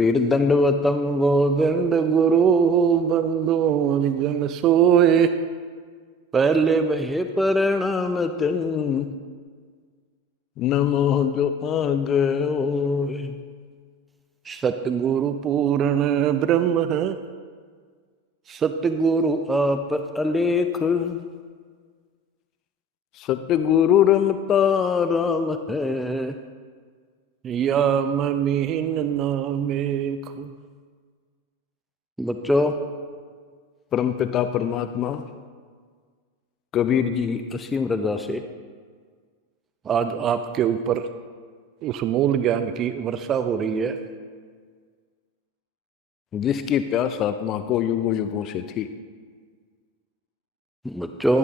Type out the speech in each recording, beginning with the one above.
वीर दंडवतम वो दंड गुरु बंधु जन सोए पहले वह प्रणाम तिन नमो जो आग ओए। सतगुरु पूर्ण ब्रह्म है सतगुरु आप अलेख सतगुरु रमता राम है या ममीन नामेख। बच्चों, परमपिता परमात्मा कबीर जी असीम रजा से आज आपके ऊपर उस मूल ज्ञान की वर्षा हो रही है जिसकी प्यास आत्मा को युगों युगों से थी। बच्चों,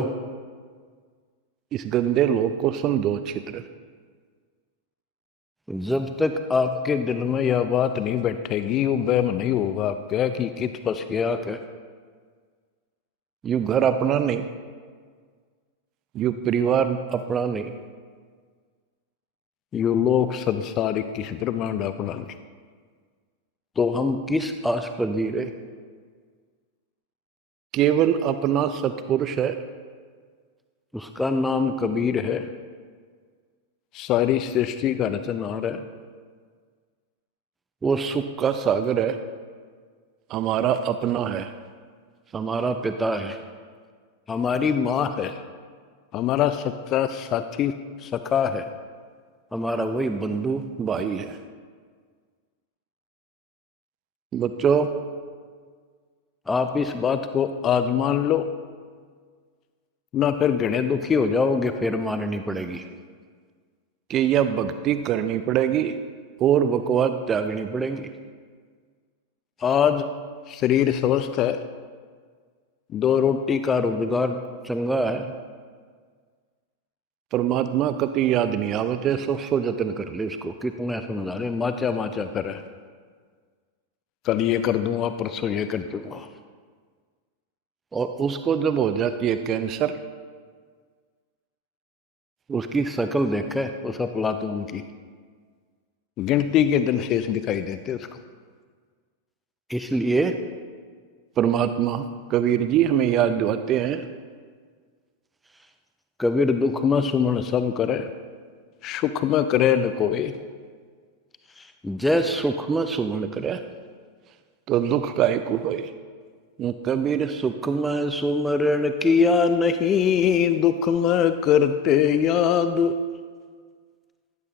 इस गंदे लोक को समझो अच्छी तरह। जब तक आपके दिल में यह बात नहीं बैठेगी, वो वहम नहीं होगा क्या कि कित फंस गया क्या, यू घर अपना नहीं, यू परिवार अपना नहीं, यू लोक संसारिक किस ब्रह्मांड अपना नहीं, तो हम किस आस पर जी रहे। केवल अपना सतपुरुष है, उसका नाम कबीर है, सारी सृष्टि का रचनहार है, वो सुख का सागर है, हमारा अपना है, हमारा पिता है, हमारी माँ है, हमारा सच्चा साथी सखा है, हमारा वही बंधु भाई है। बच्चों, आप इस बात को आज मान लो, ना फिर घने दुखी हो जाओगे, फिर माननी पड़ेगी कि यह भक्ति करनी पड़ेगी और बकवास त्यागनी पड़ेगी। आज शरीर स्वस्थ है, दो रोटी का रोजगार चंगा है, परमात्मा कति याद नहीं आवते, सौ जतन कर ले इसको। कितना समझा रहे, माचा माचा करे, कल ये कर दूंगा, परसों ये कर दूंगा। और उसको जब हो जाती है कैंसर, उसकी शक्ल देखे उस अफलातून की, गिनती के दिन शेष दिखाई देते उसको। इसलिए परमात्मा कबीर जी हमें याद दिलाते हैं, कबीर दुख में सुमन सब करे, सुख में करे न कोई, जय सुख में सुमन करे तो दुख काहे को होए। कबीर सुख में सुमरण किया नहीं, दुख में करते याद,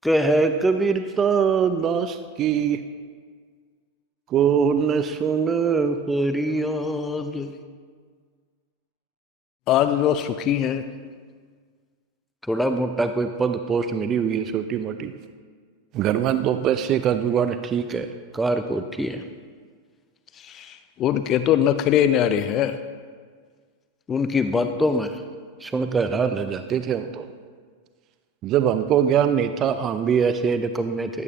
कह कबीरता दास की कौन सुन फरियाद। आज जो सुखी हैं, थोड़ा मोटा कोई पद पोस्ट मिली हुई है छोटी मोटी, घर में दो पैसे का जुगाड़ ठीक है, कार कोठी है, उनके तो नखरे न्यारे हैं, उनकी बातों में सुनकर हैरान रह जाते थे हम तो। जब हमको ज्ञान नहीं था, हम भी ऐसे निकम्मे थे।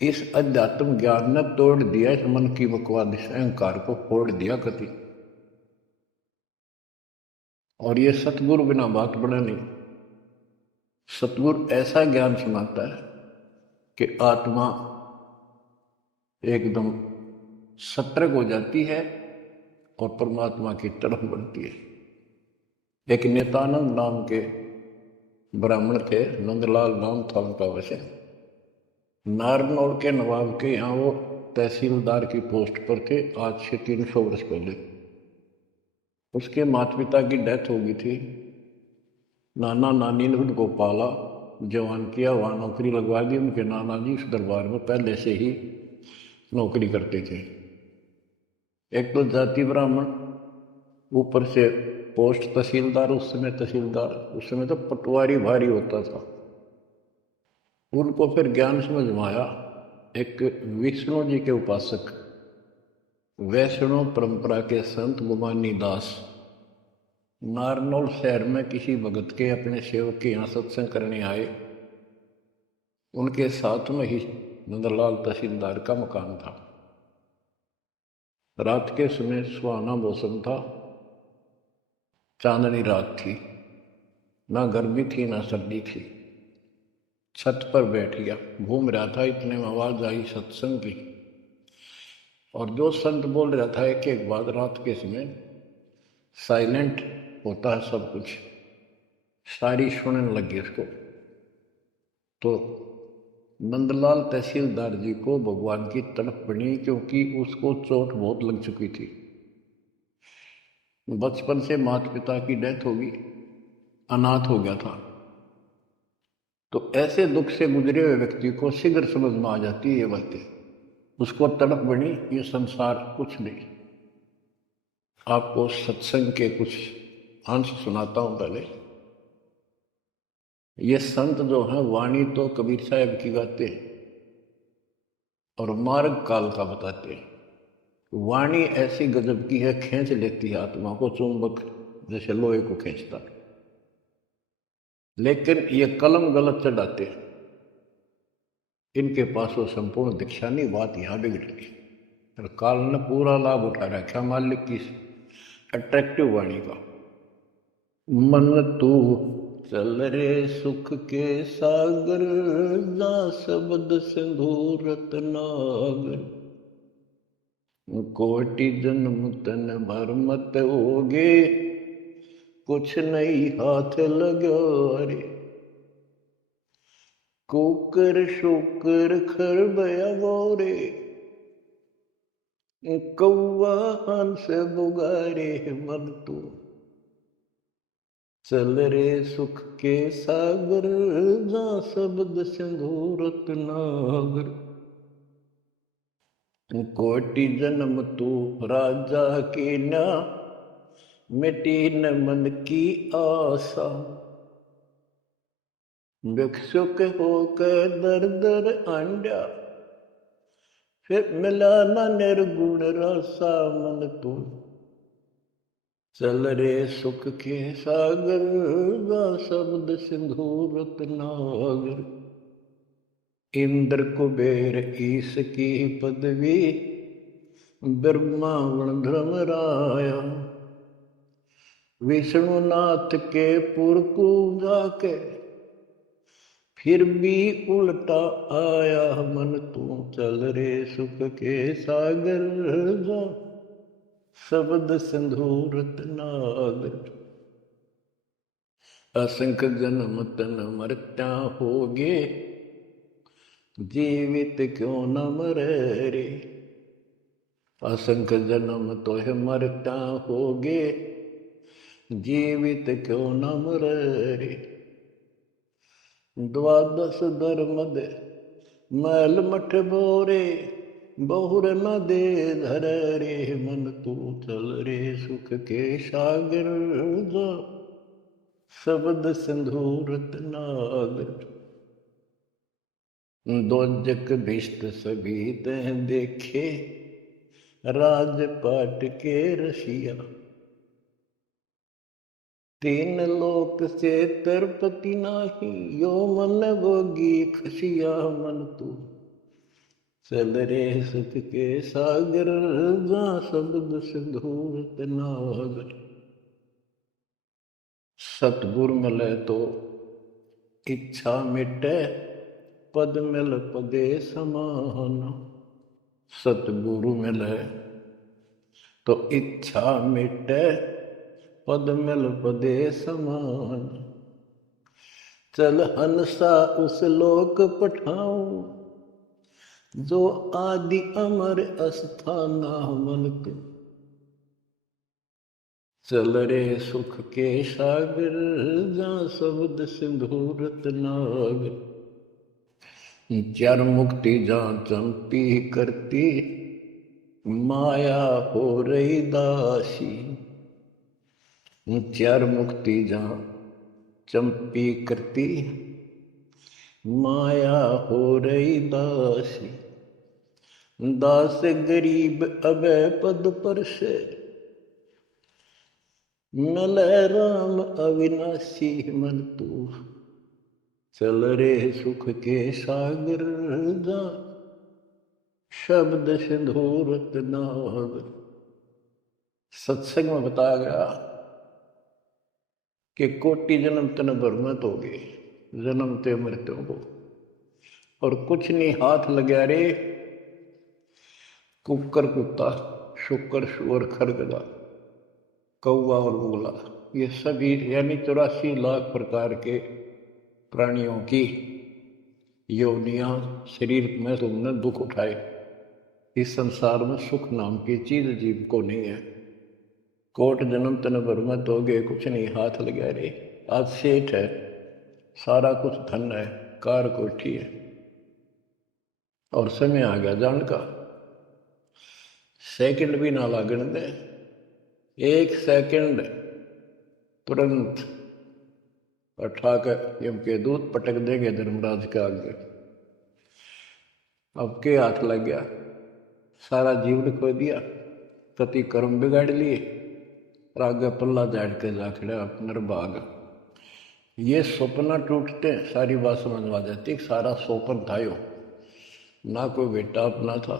इस अध्यात्म ज्ञान ने तोड़ दिया इस मन की बकवाद, इस अहंकार को फोड़ दिया कति। और ये सतगुरु बिना बात बना नहीं। सतगुरु ऐसा ज्ञान सुनाता है कि आत्मा एकदम सतर्क हो जाती है और परमात्मा की तरफ बढ़ती है। एक नित्यानंद नाम के ब्राह्मण थे, नंदलाल नाम था उनका। वैसे नारनौल के नवाब के यहाँ वो तहसीलदार की पोस्ट पर थे, आज से 300 वर्ष पहले। उसके माता पिता की डेथ हो गई थी। नाना नानी ने उनको पाला, जवान किया, वहाँ नौकरी लगवा दी। उनके नाना जी उस दरबार में पहले से ही नौकरी करते थे। एक तो जाति ब्राह्मण, ऊपर से पोस्ट तहसीलदार। उस समय तहसीलदार, उस समय तो पटवारी भारी होता था। उनको फिर ज्ञान समझ में आया। एक विष्णु जी के उपासक, वैष्णव परंपरा के संत गुमानी दास नारनौल शहर में किसी भगत के अपने सेवक के यहाँ सत्संग करने आए। उनके साथ में ही नंदलाल तहसीलदार का मकान था। रात के समय सुहाना मौसम था, चांदनी रात थी, ना गर्मी थी ना सर्दी थी। छत पर बैठ गया, घूम रहा था, इतने में आवाज आई सत्संग की। और जो संत बोल रहा था एक एक बात, रात के समय साइलेंट होता है सब कुछ, सारी सुनने लगी उसको। तो नंदलाल तहसीलदार जी को भगवान की तड़प बनी, क्योंकि उसको चोट बहुत लग चुकी थी। बचपन से माता पिता की डेथ होगी, अनाथ हो गया था। तो ऐसे दुख से गुजरे हुए व्यक्ति को शीघ्र समझ में आ जाती है ये बातें। उसको तड़प बनी, ये संसार कुछ नहीं। आपको सत्संग के कुछ अंश सुनाता हूं पहले। ये संत जो है वाणी तो कबीर साहब की गाते हैं और मार्ग काल का बताते हैं। वाणी ऐसी गजब की है, खींच लेती है आत्मा को, चुंबक जैसे लोहे को खींचता। लेकिन ये कलम गलत चढ़ाते हैं, इनके पास वो संपूर्ण दीक्षा नहीं। बात यहां बिगड़ गई। और काल ने पूरा लाभ उठा रखा मालिक की अट्रैक्टिव वाणी का। मन तू चल रे सुख के सागर, ना शब्द सिंधु रत्नागर। कोटि जन्म तन भर मत होगे, कुछ नहीं हाथ लगो रे। कुकर शुकर खर बया गोरे, कौवा हंस बुगारे। मन तू चल रे सुख के सागर, जा शब्द सिंधु रत्नागर। कोटि जन्म तू राजा की ना, मिटी न मन की आशा। भिक्षुक होकर दर दर आंडा, फिर मिला न निर्गुण रसा। मन तू चल रे सुख के सागर, गा शब्द सिंधु रत्नागर। इंद्र कुबेर ईश की पदवी, ब्रह्मावण धर्मराया। विष्णुनाथ के पुर को जाके, फिर भी उल्टा आया। मन तू चल रे सुख के सागर, जा शब्द सिंधु रत्नागर। असंख्य जन्म तन मरता होगे, जीवित क्यों न मरे रे। असंख्य जन्म तो है मरता होगे, जीवित क्यों न मरे रे। द्वादश धर्म दे मैल मठ बोरे, बहुर न दे धर रे। मन तू चल रे सुख के सागर, जा शब्द सिंधु रत्नागर। दोजक भिष्ट सभी तह देखे, राजपाट के रसिया। तीन लोक से तरपति नाही, यो मन भोगी खसिया। मन तू चल रे सुख के सागर, जा शब्द सिंधु रत्नागर। सतगुरु मिले तो इच्छा मिटे, पद मिल पदे समान। सतगुरु मिले तो इच्छा मिटे, पद मिल पदे समान। चल हंसा उस लोक पठाऊं, जो आदि अमर अस्थाना। मन तू चल रे सुख के सागर, जा शब्द सिंधु रत्नागर। चार मुक्ति जा चंपी करती, माया हो रही दासी। चार मुक्ति जा चंपी करती, माया हो रही दासी। दास गरीब अभय पद पर से, मिले राम अविनाशी। मन तू चल रे सुख के सागर, जा शब्द सिंधु रत्नागर। सत्संग में बताया गया कि कोटि जन्म तन भ्रमित हो गए, जन्मते मृत्यु को। और कुछ नहीं हाथ लगा रे, कुकर कुत्ता, शुकर सुअर खरगदा, कौवा और उगला, ये सभी यानी 84 लाख प्रकार के प्राणियों की योनियां शरीर में तुमने दुख उठाए। इस संसार में सुख नाम की चीज जीव को नहीं है। कोट जन्म तन भर में तो गए कुछ नहीं हाथ लगा रे। आज सेठ है, सारा कुछ धन है, कार कोठी है, और समय आ गया जान का, सेकंड भी ना लागण दे, 1 सेकंड तुरंत उठा कर यम के दूध पटक देंगे धर्मराज के आगे। अब के हाथ लग गया, सारा जीवन खो दिया, कति कर्म बिगाड़ लिए, आगे पल्ला झाड़ के जा खड़ा नरभाग। ये सपना टूटते सारी बात समझ आ जाती, सारा सोपन था यो, ना कोई बेटा अपना था,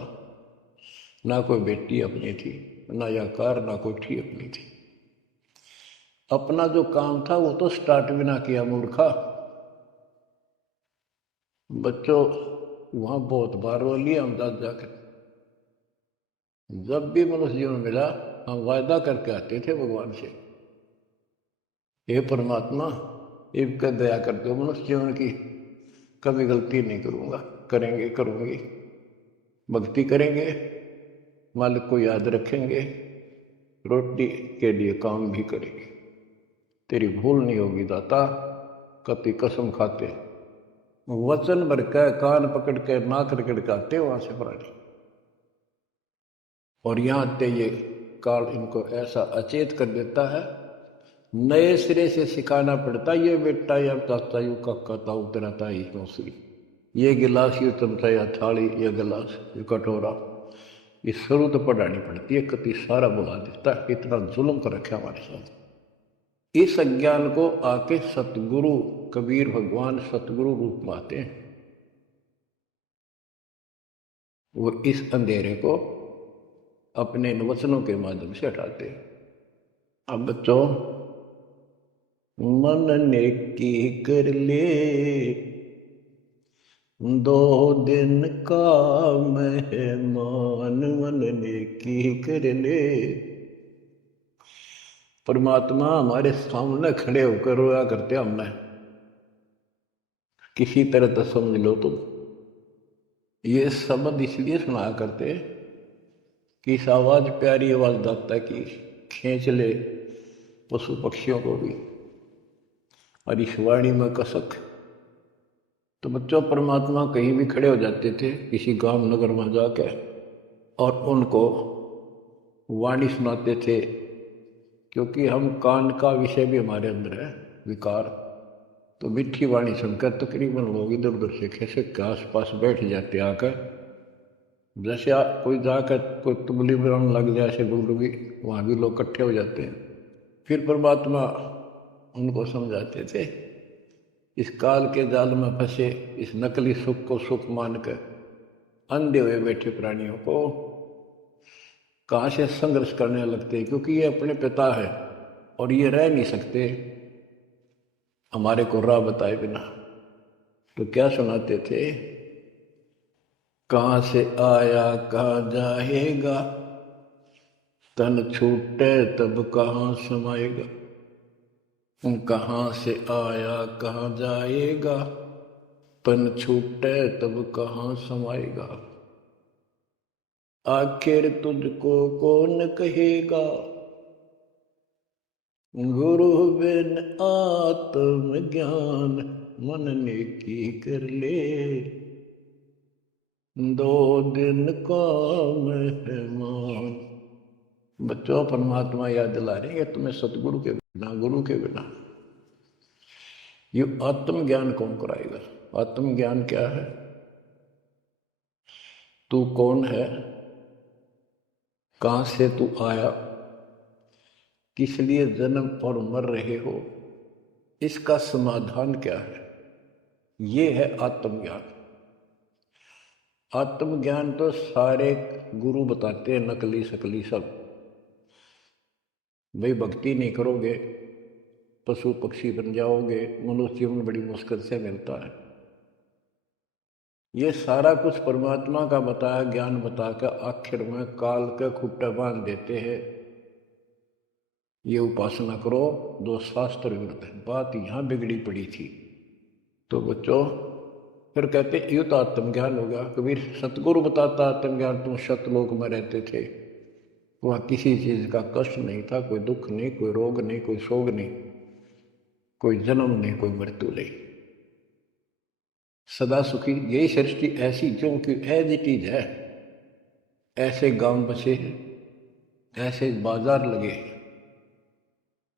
ना कोई बेटी अपनी थी, ना या कार, ना कोठी अपनी थी। अपना जो काम था वो तो स्टार्ट भी ना किया मूर्खा। बच्चों वहां बहुत बार वो लिए हम दाद जाकर, जब भी मनुष्य जीवन मिला हम वायदा करके आते थे भगवान से, हे परमात्मा इनका दया करते हो, मनुष्य जीवन की कभी गलती नहीं करूंगा, करेंगे करूंगी, भक्ति करेंगे, मालिक को याद रखेंगे, रोटी के लिए काम भी करेंगे, तेरी भूल नहीं होगी दाता। कति कसम खाते, वचन भर के कान पकड़ के नाक रगड़काते वहां से प्राणी, और यहां ते ये काल इनको ऐसा अचेत कर देता है, नए सिरे से सिखाना पड़ता, ये बेटा या ताता यू काका ताऊ तेरा ताई मौसरी, ये गिलास, ये चमचा या थाली, ये गिलास, ये कटोरा, ये शुरू तो पढ़ानी पड़ती है, कति सारा बुला देता है, इतना जुल्म कर रखा हमारे साथ। इस अज्ञान को आके सतगुरु कबीर भगवान सतगुरु रूप में आते हैं, वो इस अंधेरे को अपने वचनों के माध्यम से हटाते हैं। अब बच्चों, मन ने की कर ले 2 दिन का मेहमान, मन ने की कर ले। परमात्मा हमारे सामने खड़े होकर रोया करते, हमने किसी तरह तो समझ लो तुम। ये शब्द इसलिए सुनाया करते कि इस आवाज, प्यारी आवाज दाता की खींच ले पशु पक्षियों को भी, और इस वाणी में कसक। तो बच्चों, परमात्मा कहीं भी खड़े हो जाते थे किसी गांव नगर में जाकर, और उनको वाणी सुनाते थे, क्योंकि हम कान का विषय भी हमारे अंदर है विकार। तो मीठी वाणी सुनकर तकरीबन लोग इधर उधर से खिसक के आसपास बैठ जाते आकर, जैसे कोई जाकर कोई तुमली बनाने लग जाए ऐसे डुगडुगी, वहाँ भी लोग इकट्ठे हो जाते हैं। फिर परमात्मा उनको समझाते थे, इस काल के जाल में फंसे इस नकली सुख को सुख मानकर अंधे हुए बैठे प्राणियों को कहाँ से संघर्ष करने लगते, क्योंकि ये अपने पिता है और ये रह नहीं सकते हमारे को राह बताए बिना। तो क्या सुनाते थे, कहाँ से आया कहाँ जाएगा, तन छूटे तब कहाँ समाएगा। कहाँ से आया कहाँ जाएगा, तन छूटे तब कहाँ समाएगा। आखिर तुझको कौन कहेगा, गुरु बिन आत्म ज्ञान, मन ने की कर ले 2 दिन का मेहमान। बच्चों, परमात्मा याद दिला रहे हैं तुम्हें सतगुरु के बिना, गुरु के बिना ये आत्मज्ञान कौन कराएगा। आत्मज्ञान क्या है, तू कौन है, कहां से तू आया, किस लिए जन्म और मर रहे हो, इसका समाधान क्या है, ये है आत्मज्ञान। आत्मज्ञान तो सारे गुरु बताते हैं, नकली सकली सब। भाई भक्ति नहीं करोगे पशु पक्षी बन जाओगे, मनुष्य जीवन बड़ी मुश्किल से मिलता है। ये सारा कुछ परमात्मा का बताया ज्ञान बताकर आखिर में काल के खुट्टे बांध देते हैं। ये उपासना करो जो शास्त्र विरुद्ध है। बात यहाँ बिगड़ी पड़ी थी। तो बच्चों फिर कहते ये तो आत्मज्ञान होगा। कबीर सतगुरु बताता आत्मज्ञान, तुम सतलोक में रहते थे, वहाँ किसी चीज का कष्ट नहीं था, कोई दुख नहीं, कोई रोग नहीं, कोई शोक नहीं, कोई जन्म नहीं, कोई मृत्यु नहीं, सदा सुखी। यही सृष्टि ऐसी क्योंकि एज इट इज है। ऐसे गांव बसे, ऐसे बाजार लगे,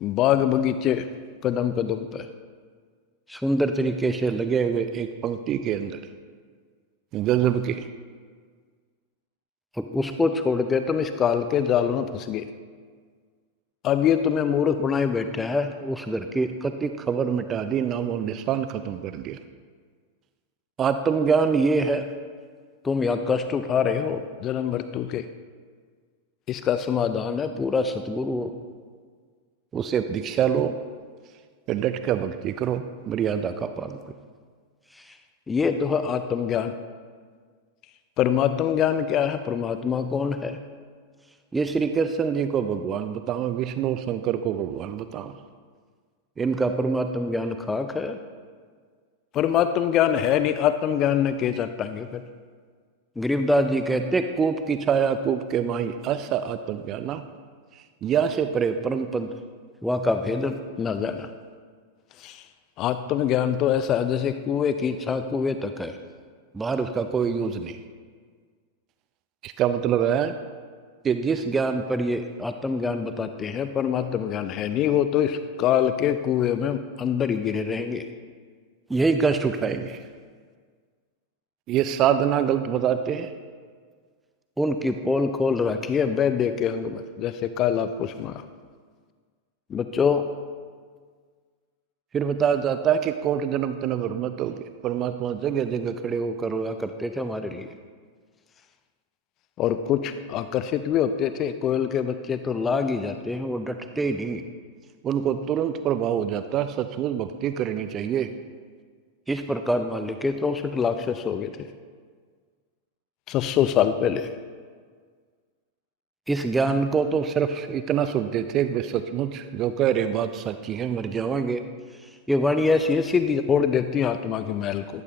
बाग बगीचे कदम कदम पर सुंदर तरीके से लगे हुए एक पंक्ति के अंदर गजब के, और उसको छोड़ के तुम इस काल के जाल में फंस गए। अब ये तुम्हें मूर्ख बनाए बैठा है, उस घर की कति खबर मिटा दी, नामो निशान खत्म कर दिया। आत्मज्ञान ये है, तुम या कष्ट उठा रहे हो जन्म मृत्यु के, इसका समाधान है पूरा सतगुरु हो, उसे दीक्षा लो, फिर डट कर भक्ति करो, मर्यादा का पालन करो। ये तो है आत्मज्ञान। परमात्म ज्ञान क्या है? परमात्मा कौन है? ये श्री कृष्ण जी को भगवान बताओ, विष्णु और शंकर को भगवान बताओ। इनका परमात्म ज्ञान खाक है, परमात्म ज्ञान है नहीं। आत्म ज्ञान ने के चाटांगे फिर। गरीबदास जी कहते कूप की छाया कूप के माई, ऐसा आत्म ज्ञाना, या से परे परम पद वा का भेद न जाना। आत्म ज्ञान तो ऐसा है जैसे कुएं की छा कुएं तक है, बाहर उसका कोई यूज नहीं। इसका मतलब है कि जिस ज्ञान पर ये आत्म ज्ञान बताते हैं परमात्म ज्ञान है नहीं, वो तो इस काल के कुएं में अंदर ही गिरे रहेंगे, यही कष्ट उठाएंगे। ये साधना गलत बताते हैं, उनकी पोल खोल रखी है वैद्य के अंग में, जैसे काला पुष्मा। बच्चों फिर बताया जाता है कि कोट जन्म तन मत हो गए। परमात्मा जगह जगह खड़े होकर रोया करते थे हमारे लिए, और कुछ आकर्षित भी होते थे। कोयल के बच्चे तो लाग ही जाते हैं, वो डटते ही नहीं, उनको तुरंत प्रभाव हो जाता है। सचमुच भक्ति करनी चाहिए। इस प्रकार मान लेके 64 लाख शस्त्र हो गए थे 600 साल पहले। इस ज्ञान को तो सिर्फ इतना सुनते थे कि सचमुच जो कह रहे बात सच्ची है, मर जाएंगे। ये वाणी ऐसी सीधी ओढ़ देती है आत्मा के मैल को,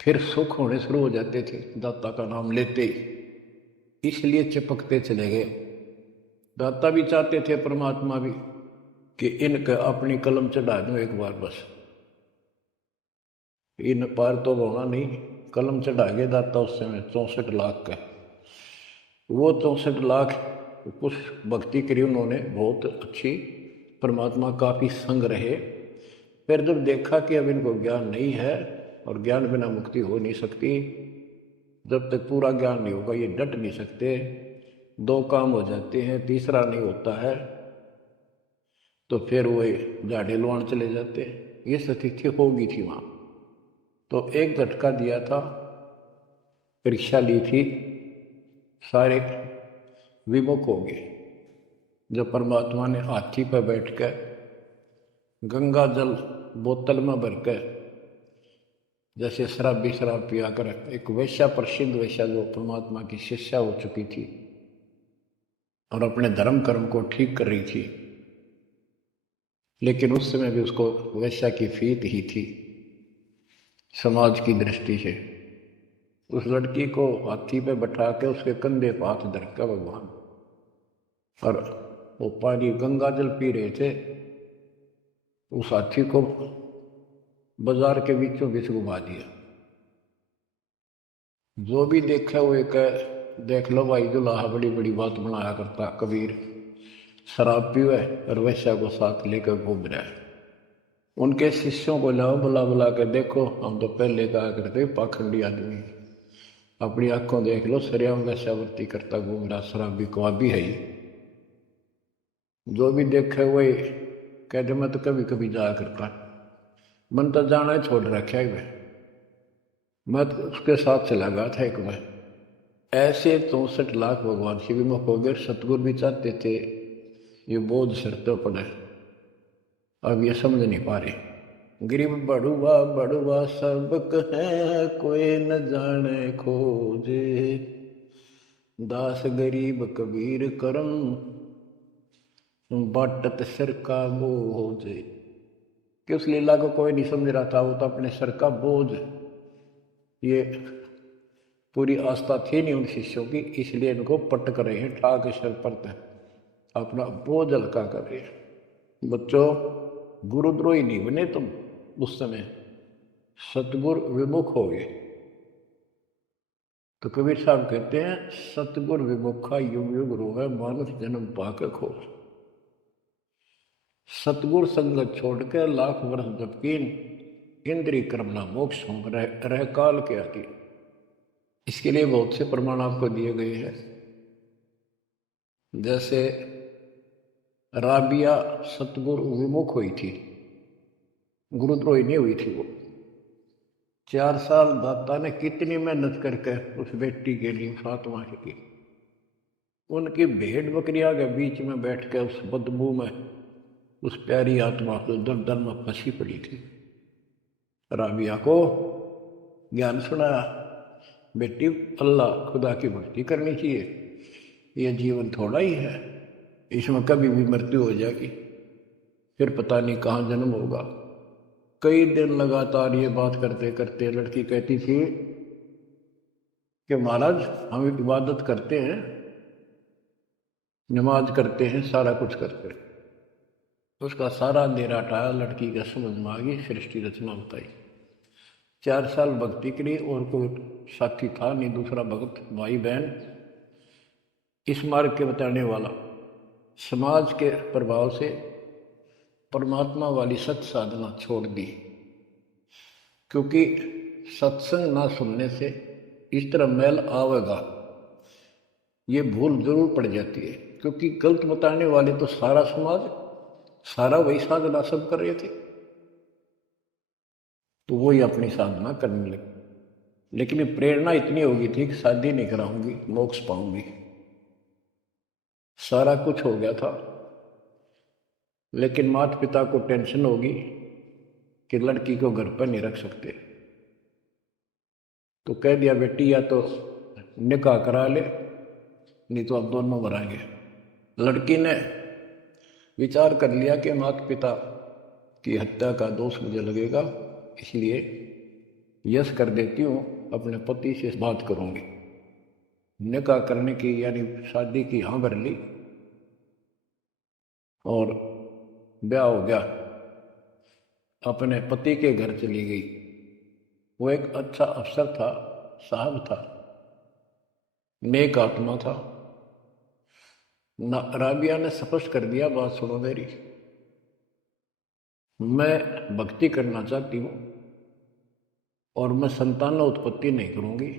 फिर सुख होने शुरू हो जाते थे दाता का नाम लेते ही। इसलिए चिपकते चले गए। दाता भी चाहते थे, परमात्मा भी, कि इनके अपनी कलम चढ़ा दो एक बार बस, इन पार तो होना नहीं। कलम चढ़ा गए दाता उस समय 64 लाख का। वो 64 लाख कुछ भक्ति करी उन्होंने, बहुत अच्छी, परमात्मा काफी संग रहे। फिर जब देखा कि अब इनको ज्ञान नहीं है और ज्ञान बिना मुक्ति हो नहीं सकती, जब तक पूरा ज्ञान नहीं होगा ये डट नहीं सकते, दो काम हो जाते हैं, तीसरा नहीं होता है, तो फिर वो झाड़े लुआन चले जाते। ये स्थिति होगी थी वहाँ। तो एक झटका दिया था, परीक्षा ली थी, सारे विमुख हो गए। जब परमात्मा ने हाथी पर बैठकर गंगा जल बोतल में भरकर, जैसे शराबी शराब पिया कर, एक वैश्या, प्रसिद्ध वैश्या जो परमात्मा की शिष्या हो चुकी थी और अपने धर्म कर्म को ठीक कर रही थी, लेकिन उस समय भी उसको वैश्या की फीत ही थी समाज की दृष्टि से। उस लड़की को हाथी पे बैठा के उसके कंधे पर हाथ धरका भगवान, और वो पानी गंगा जल पी रहे थे। उस हाथी को बाजार के बीचों बीच घुमा दिया। जो भी देखा वो एक, देख लो भाई दुल्हा बड़ी बड़ी बात बनाया करता कबीर, शराब पीवे और वैश्या को साथ लेकर घूम रहा है। उनके शिष्यों को लाओ, बुला बुला के देखो, हम तो पहले कहा करते पाखंडी आदमी, अपनी आंखों देख लो, सरियाम वैश्यावृत्ति करता घूम रहा, शराबी कवाबी है ही। जो भी देखे वही कहते मैं तो कभी कभी जाया करता, मन तो जाना छोड़ रखा है मैं तो उसके साथ चला गया था एक बार। ऐसे 64 लाख भगवान से विमुख हो गए। सतगुरु भी चाहते थे ये बोझ सिर तो पड़े, अब ये समझ नहीं पा रहे। गरीब बड़ुआ बड़ुआ सब कहे, कोई न जाने खोजे। दास गरीब कबीर करम, बाटत सिर का बोझ। कि उस लीला को कोई नहीं समझ रहा था, वो तो अपने सर का बोझ, ये पूरी आस्था थी नहीं उन शिष्यों की, इसलिए इनको पटक रहे हैं, ठाक सिर पर अपना बोझ हल्का कर रहे हैं। बच्चों, गुरुद्रोही नहीं बने तुम उस समय, सतगुरु विमुख हो गए। तो कबीर साहब कहते हैं, सतगुरु विमुखा युग युग रोवे, मानुष जन्म पाके खो। सतगुरु संगत छोड़ के लाख वर्ष जबकीन, इंद्रिय कर्मला मोक्ष हो रह काल के आदि। इसके लिए बहुत से प्रमाण आपको दिए गए हैं। जैसे राबिया सतगुरु विमुख हुई थी, गुरुद्रोही नहीं हुई थी वो। 4 साल दाता ने कितनी मेहनत करके उस बेटी के लिए फातिमा की। उनकी भेड़ बकरियां के बीच में बैठ के उस बदबू में उस प्यारी आत्मा को दर दर में फंसी पड़ी थी। राबिया को ज्ञान सुनाया, बेटी अल्लाह खुदा की भक्ति करनी चाहिए, यह जीवन थोड़ा ही है, इसमें कभी भी मृत्यु हो जाएगी, फिर पता नहीं कहाँ जन्म होगा। कई दिन लगातार ये बात करते करते लड़की कहती थी कि महाराज हम इबादत करते हैं, नमाज करते हैं, सारा कुछ करते हैं। उसका सारा अंधेरा हटाया, लड़की का समझ में आ गई, सृष्टि रचना बताई। 4 साल भक्ति करी और कोई साथी था नहीं, दूसरा भक्त भाई बहन इस मार्ग के बताने वाला। समाज के प्रभाव से परमात्मा वाली सत साधना छोड़ दी, क्योंकि सत्संग ना सुनने से इस तरह मैल आवेगा, ये भूल जरूर पड़ जाती है। क्योंकि गलत बताने वाले तो सारा समाज, सारा वही साधना सब कर रहे थे, तो वही अपनी साधना करने लगे। लेकिन प्रेरणा इतनी होगी थी कि शादी नहीं कराऊंगी, मोक्ष पाऊंगी, सारा कुछ हो गया था। लेकिन माता पिता को टेंशन होगी कि लड़की को घर पर नहीं रख सकते, तो कह दिया बेटी या तो निकाह करा ले, नहीं तो अब दोनों मराएंगे। लड़की ने विचार कर लिया कि माता पिता की हत्या का दोष मुझे लगेगा, इसलिए यस कर देती हूँ, अपने पति से बात करूंगी। निकाह करने की यानी शादी की हाँ भर ली और ब्याह हो गया, अपने पति के घर चली गई। वो एक अच्छा अफसर था, साहब था, नेक आत्मा था। राबिया ने स्पष्ट कर दिया, बात सुनो मेरी, मैं भक्ति करना चाहती हूँ और मैं संतान उत्पत्ति नहीं करूंगी।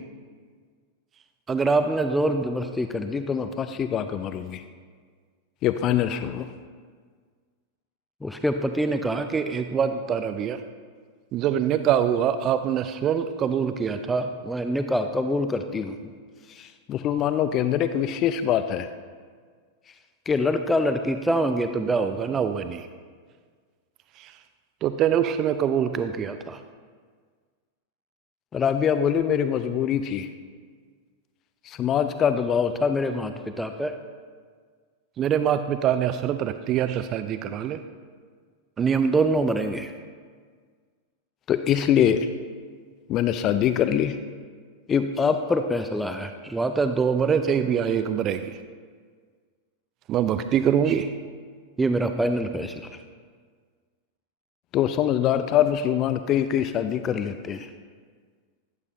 अगर आपने जोर जबरदस्ती कर दी तो मैं फांसी का आकर मरूंगी, ये फाइनल सुन लो। उसके पति ने कहा कि एक बात बता राबिया, जब निकाह हुआ आपने स्वयं कबूल किया था, मैं निकाह कबूल करती हूँ। मुसलमानों के अंदर एक विशेष बात है कि लड़का लड़की चाहेंगे तो ब्याह होगा, ना हुआ नहीं। तो तेने उस समय कबूल क्यों किया था? राबिया बोली, मेरी मजबूरी थी, समाज का दबाव था मेरे माता पिता पर। मेरे माता पिता ने शर्त रख दिया तो शादी करा ले, नहीं हम दोनों मरेंगे, तो इसलिए मैंने शादी कर ली। अब आप पर फैसला है, वहाँ तक 2 मरे थे भी, यहाँ 1 मरेगी, मैं भक्ति करूंगी, ये मेरा फाइनल फैसला है। तो समझदार था मुसलमान, कई कई शादी कर लेते हैं,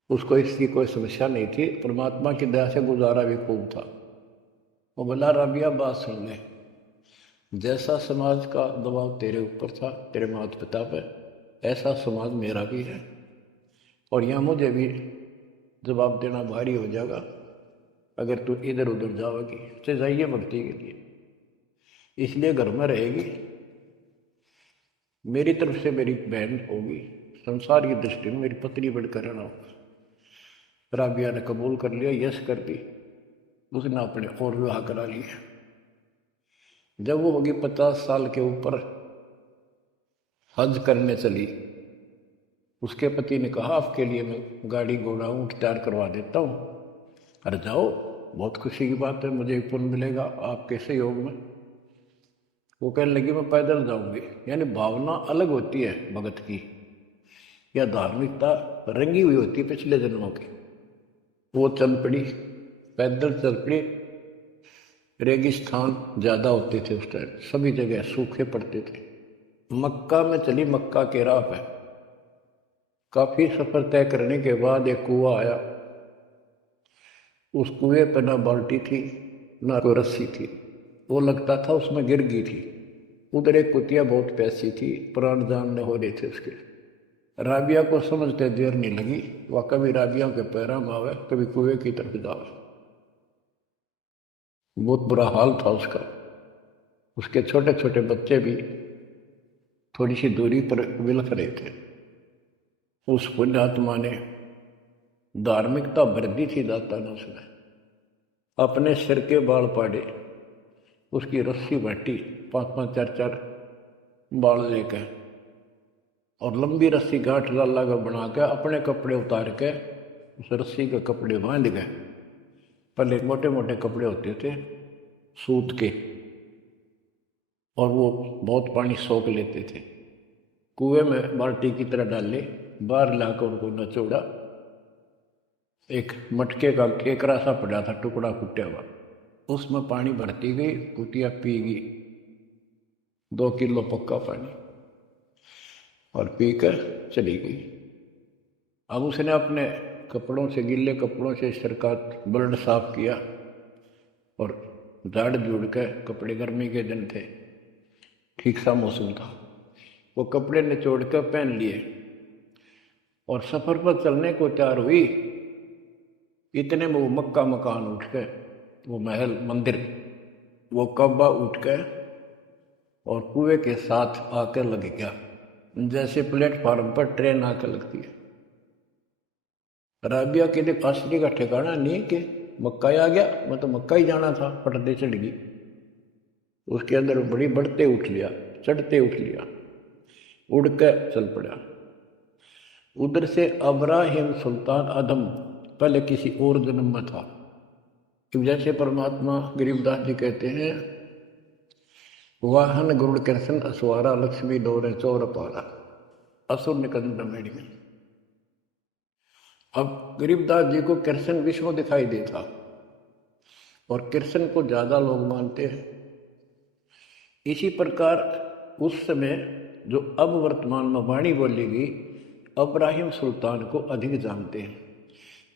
उसको इसकी कोई समस्या नहीं थी, परमात्मा की दया से गुजारा भी खूब था। वो बोला, राबिया बात सुन ले, जैसा समाज का दबाव तेरे ऊपर था, तेरे माता पिता पर, ऐसा समाज मेरा भी है, और यहाँ मुझे भी जवाब देना भारी हो जाएगा अगर तू इधर उधर जाओगी। तो जाइए भक्ति के लिए, इसलिए घर में रहेगी, मेरी तरफ से मेरी बहन होगी, संसार की दृष्टि में मेरी पत्नी बनकर रहना होगा। राबिया ने कबूल कर लिया, यस कर दी, उसने अपने और विवाह करा लिया। जब वो होगी 50 साल के ऊपर, हज करने चली, उसके पति ने कहा आपके लिए मैं गाड़ी घोड़ा ऊँट तैयार करवा देता हूँ, अरे जाओ, बहुत खुशी की बात है, मुझे पुण्य मिलेगा आपके सहयोग में। वो कहने लगी मैं पैदल जाऊंगी। यानी भावना अलग होती है भगत की, या धार्मिकता रंगी हुई होती है पिछले जन्मों की। वो चल पड़ी, पैदल चल पड़ी। रेगिस्तान ज़्यादा होते थे उस टाइम, सभी जगह सूखे पड़ते थे। मक्का में चली, मक्का के राह पे काफ़ी सफ़र तय करने के बाद एक कुआं आया। उस कुएं पर ना बाल्टी थी ना कोई रस्सी थी, वो लगता था उसमें गिर गई थी। उधर एक कुतिया बहुत प्यासी थी, प्राण जानने हो रहे थे उसके। राबिया को समझते देर नहीं लगी, वह कभी राबिया के पैरा में आवे, कभी कुएं की तरफ जावे। बहुत बुरा हाल था उसका। उसके छोटे छोटे बच्चे भी थोड़ी सी दूरी पर विलख रहे थे। उस पुण्यात्मा ने धार्मिकता भर दी थी दाता ने, उसने अपने सिर के बाल पाड़े, उसकी रस्सी बांटी, 5-5 4-4 बाल लेकर, और लंबी रस्सी गांठ लाला का बना के अपने कपड़े उतार के उस रस्सी के कपड़े बांध गए। पहले मोटे मोटे कपड़े होते थे सूत के, और वो बहुत पानी सोख लेते थे। कुएं में बाल्टी की तरह डाले, बाहर लाकर उनको नचोड़ा। एक मटके का केकरा सा पड़ा था, टुकड़ा कुटा हुआ, उसमें पानी भरती गई, कुतिया पी गई 2 किलो पक्का पानी, और पीकर चली गई। अब उसने अपने कपड़ों से, गीले कपड़ों से सिर का ब्लड साफ किया, और झाड़ झूड़ के कपड़े, गर्मी के दिन थे, ठीक सा मौसम था, वो कपड़े निचोड़ कर पहन लिए और सफ़र पर चलने को तैयार हुई। इतने में वो मक्का मकान उठ गए, वो महल मंदिर, वो कब्बा उठ गए और कुएं के साथ आकर लग गया, जैसे प्लेटफार्म पर ट्रेन आकर लगती है। राबिया के लिए आश्चर्य का ठिकाना नहीं कि मक्का ही आ गया, मैं तो मक्का ही जाना था, पटदे चढ़ गई। उसके अंदर बड़ी बढ़ते उठ लिया, चढ़ते उठ लिया, उड़ कर चल पड़ा। उधर से अब्राहिम सुल्तान अदम पहले किसी और जन्म में था। जैसे परमात्मा गरीबदास जी कहते हैं, वाहन गुरुड़ कृष्ण असवारा, लक्ष्मी डोरे चौर पारा, असुर निकंद मेड़ी में। अब गरीबदास जी को कृष्ण विष्णु दिखाई देता, और कृष्ण को ज्यादा लोग मानते हैं। इसी प्रकार उस समय जो अब वर्तमान में वाणी बोलेगी, अब्राहिम सुल्तान को अधिक जानते हैं,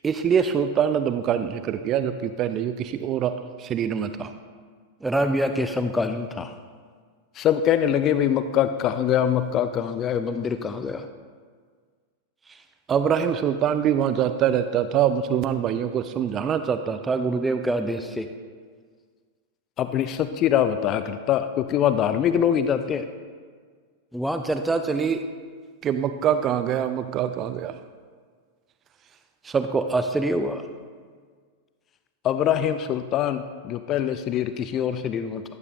इसलिए सुल्तान अदम का जिक्र किया, जो कि पहले ये किसी और शरीर में था, राबिया के समकालीन था। सब कहने लगे भाई मक्का कहाँ गया, मक्का कहाँ गया, मंदिर कहाँ गया। अब्राहिम सुल्तान भी वहाँ जाता रहता था, मुसलमान भाइयों को समझाना चाहता था, गुरुदेव के आदेश से अपनी सच्ची राह बताया करता, क्योंकि वहाँ धार्मिक लोग ही जाते हैं। वहाँ चर्चा चली कि मक्का कहाँ गया, मक्का कहाँ गया। सबको आश्चर्य हुआ। अब्राहिम सुल्तान जो पहले शरीर किसी और शरीर में था,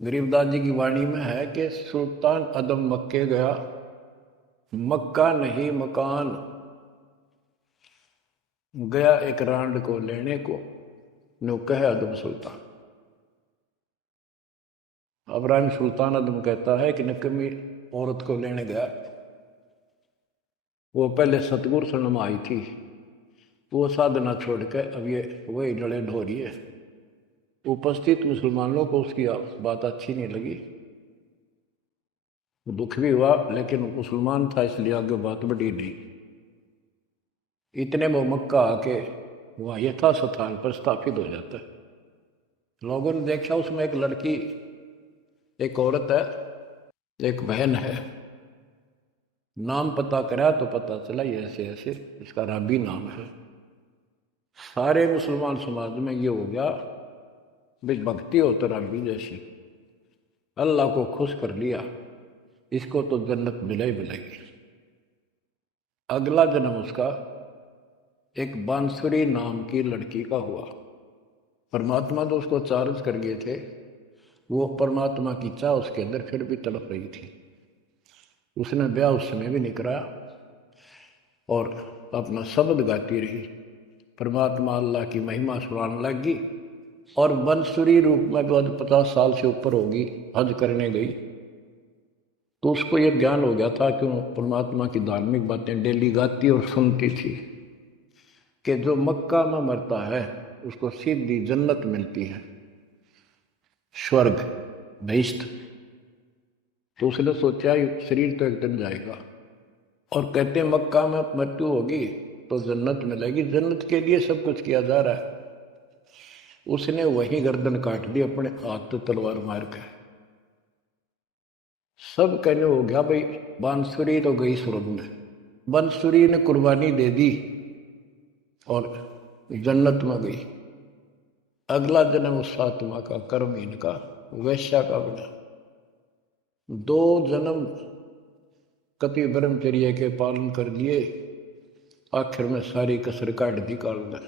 गरीबदास जी की वाणी में है कि सुल्तान अदम मक्के गया, मक्का नहीं मकान गया, एक रांड को लेने को, नो कहे अदम सुल्तान। अब्राहिम सुल्तान अदम कहता है कि नकमी औरत को लेने गया, वो पहले सतगुरु शरण में आई थी, वो साधना छोड़ के अब ये वही डले ढो रही है। उपस्थित मुसलमानों को उसकी बात अच्छी नहीं लगी, दुख भी हुआ, लेकिन मुसलमान था इसलिए आगे बात बढ़ी नहीं। इतने में मक्का आके वहाँ यथा स्थान पर स्थापित हो जाता है। लोगों ने देखा उसमें एक लड़की, एक औरत है, एक बहन है। नाम पता करा तो पता चला ये ऐसे ऐसे इसका राबी नाम है। सारे मुसलमान समाज में ये हो गया भाई भक्ति हो तो राबी जैसी, अल्लाह को खुश कर लिया, इसको तो जन्नत मिले ही मिलेगी। अगला जन्म उसका एक बांसुरी नाम की लड़की का हुआ। परमात्मा तो उसको चार्ज कर गए थे, वो परमात्मा की चाह उसके अंदर फिर भी तड़प रही थी। उसने ब्याह उस समय भी नहीं कराया, और अपना शब्द गाती रही। परमात्मा अल्लाह की महिमा सुनाने लगी और बंसुरी रूप में भी 50 साल से ऊपर होगी, हज करने गई। तो उसको ये ज्ञान हो गया था कि वो परमात्मा की धार्मिक बातें डेली गाती और सुनती थी कि जो मक्का में मरता है उसको सीधी जन्नत मिलती है, स्वर्ग, बहिश्त। तो उसने सोचा शरीर तो एक दिन जाएगा, और कहते हैं मक्का में मृत्यु होगी तो जन्नत मिलेगी। जन्नत के लिए सब कुछ किया जा रहा है। उसने वही गर्दन काट दी अपने हाथ से तलवार मार के। सब कहने हो गया भाई बांसुरी तो गई स्वर्ग में। बांसुरी ने कुर्बानी दे दी और जन्नत में गई। अगला जन्म उस आत्मा का, कर्महीन का, वैश्या का बना। 2 जन्म कति ब्रह्मचर्य के पालन कर लिए, आखिर में सारी कसर काट दी काल ने।